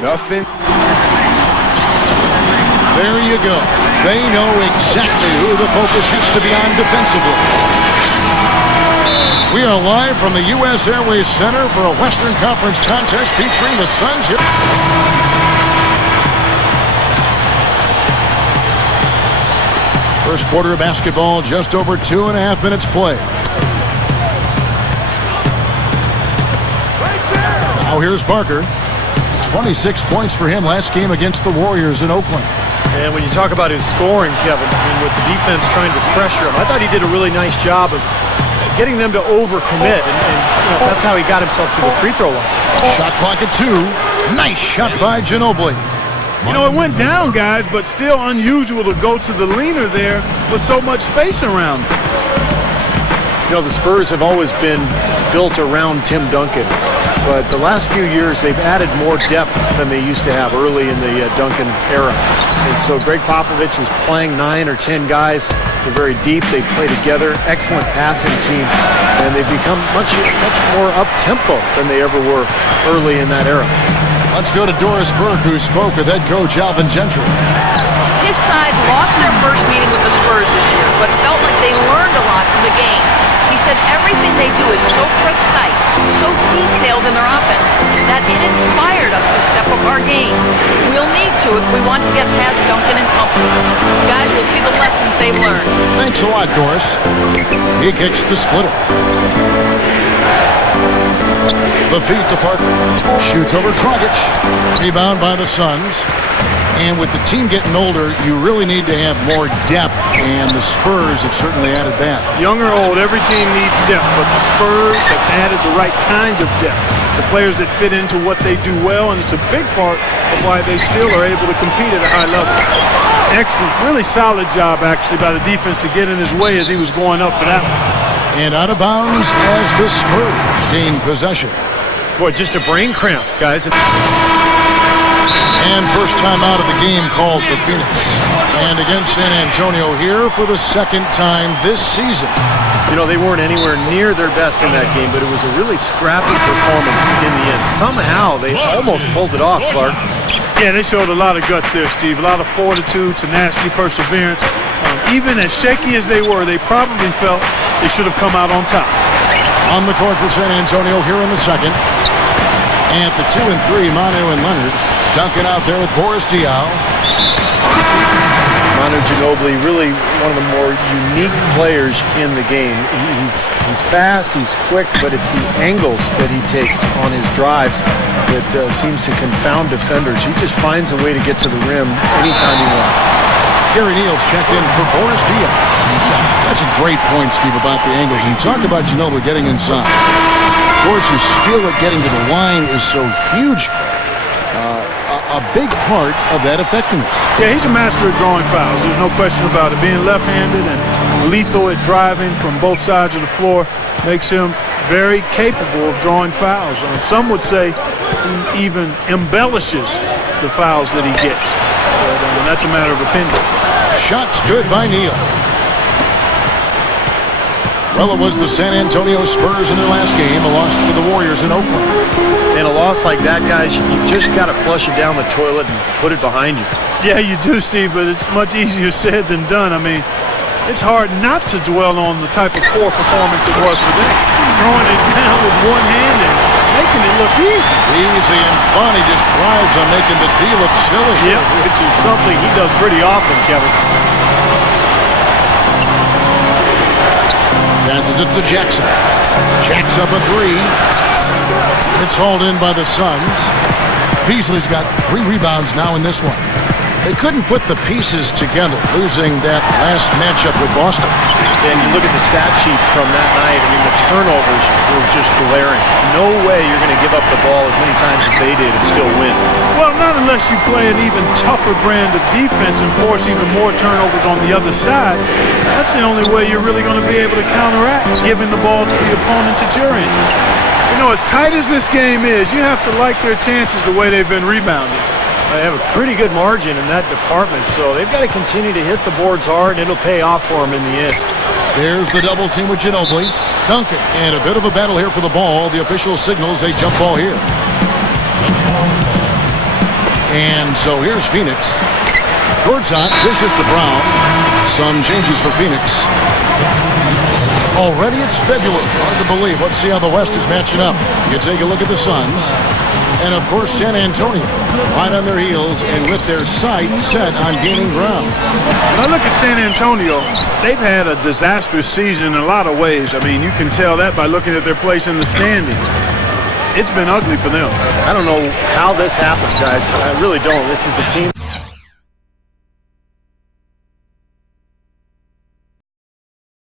Nothing. There you go. They know exactly who the focus has to be on defensively. We are live from the U.S. Airways Center for a Western Conference contest featuring the Suns here. First quarter of basketball, just over 2.5 minutes played. Now here's Parker. 26 points for him last game against the Warriors in Oakland. And when you talk about his scoring, Kevin, and with the defense trying to pressure him, I thought he did a really nice job of getting them to overcommit, and that's how he got himself to the free throw line. Shot clock at 2. Nice shot by Ginobili. You know, it went down, guys, but still unusual to go to the leaner there with so much space around. You know, the Spurs have always been built around Tim Duncan, but the last few years they've added more depth than they used to have early in the Duncan era. And so Greg Popovich is playing 9 or 10 guys. They're very deep. They play together. Excellent passing team, and they've become much more up-tempo than they ever were early in that era. Let's go to Doris Burke, who spoke with head coach Alvin Gentry. His side lost their first meeting with the Spurs this year, but felt like they learned a lot from the game. He said everything they do is so precise, so detailed in their offense, that it inspired us to step up our game. We'll need to if we want to get past Duncan and company. Guys, we'll see the lessons they've learned. Thanks a lot, Doris. He kicks to Splitter. The feed to Parker. Shoots over Dragic. Rebound by the Suns. And with the team getting older, you really need to have more depth, and the Spurs have certainly added that. Young or old, every team needs depth, but the Spurs have added the right kind of depth. The players that fit into what they do well, and it's a big part of why they still are able to compete at a high level. Excellent, really solid job, actually, by the defense to get in his way as he was going up for that one. And out of bounds as the Spurs gain possession. Boy, just a brain cramp, guys. And first time out of the game called for Phoenix. And against San Antonio here for the second time this season. You know, they weren't anywhere near their best in that game, but it was a really scrappy performance in the end. Somehow they almost pulled it off, Clark. Yeah, they showed a lot of guts there, Steve. A lot of fortitude, tenacity, perseverance. Even as shaky as they were, they probably felt they should have come out on top. On the court for San Antonio here in the second. And at the 2 and 3, Manu and Leonard. Duncan out there with Boris Diaw. Manu Ginobili, really one of the more unique players in the game. He's fast, he's quick, but it's the angles that he takes on his drives that seems to confound defenders. He just finds a way to get to the rim anytime he wants. Gary Neal's checked in for Boris Diaw. That's a great point, Steve, about the angles. And you talk about Ginobili getting inside. Of course, his skill at getting to the line is so huge. A big part of that effectiveness. Yeah, he's a master at drawing fouls. There's no question about it. Being left-handed and lethal at driving from both sides of the floor makes him very capable of drawing fouls. Some would say he even embellishes the fouls that he gets. But that's a matter of opinion. Shots good by Neal. Well, it was the San Antonio Spurs in their last game, a loss to the Warriors in Oakland. And a loss like that, guys, you just got to flush it down the toilet and put it behind you. Yeah, you do, Steve, but it's much easier said than done. I mean, it's hard not to dwell on the type of poor performance it was for them. Throwing it down with one hand and making it look easy. Easy, and fun. He just thrives on making the D look silly. Yep, which is something he does pretty often, Kevin. Passes it to Jackson. Jacks up a 3. It's hauled in by the Suns. Beasley's got 3 rebounds now in this one. They couldn't put the pieces together, losing that last matchup with Boston. And you look at the stat sheet from that night, I mean, the turnovers were just glaring. No way you're going to give up the ball as many times as they did and still win. Well, not unless you play an even tougher brand of defense and force even more turnovers on the other side. That's the only way you're really going to be able to counteract giving the ball to the opponent at your end. You know, as tight as this game is, you have to like their chances the way they've been rebounding. They have a pretty good margin in that department, so they've got to continue to hit the boards hard, and it'll pay off for them in the end. There's the double team with Ginobili. Duncan, and a bit of a battle here for the ball. The official signals a jump ball here. And so here's Phoenix. Gortat dishes to Brown. Some changes for Phoenix. Already it's February. Hard to believe. Let's see how the West is matching up. You take a look at the Suns. And, of course, San Antonio right on their heels and with their sights set on gaining ground. When I look at San Antonio, they've had a disastrous season in a lot of ways. I mean, you can tell that by looking at their place in the standings. It's been ugly for them. I don't know how this happened, guys. I really don't. This is a team.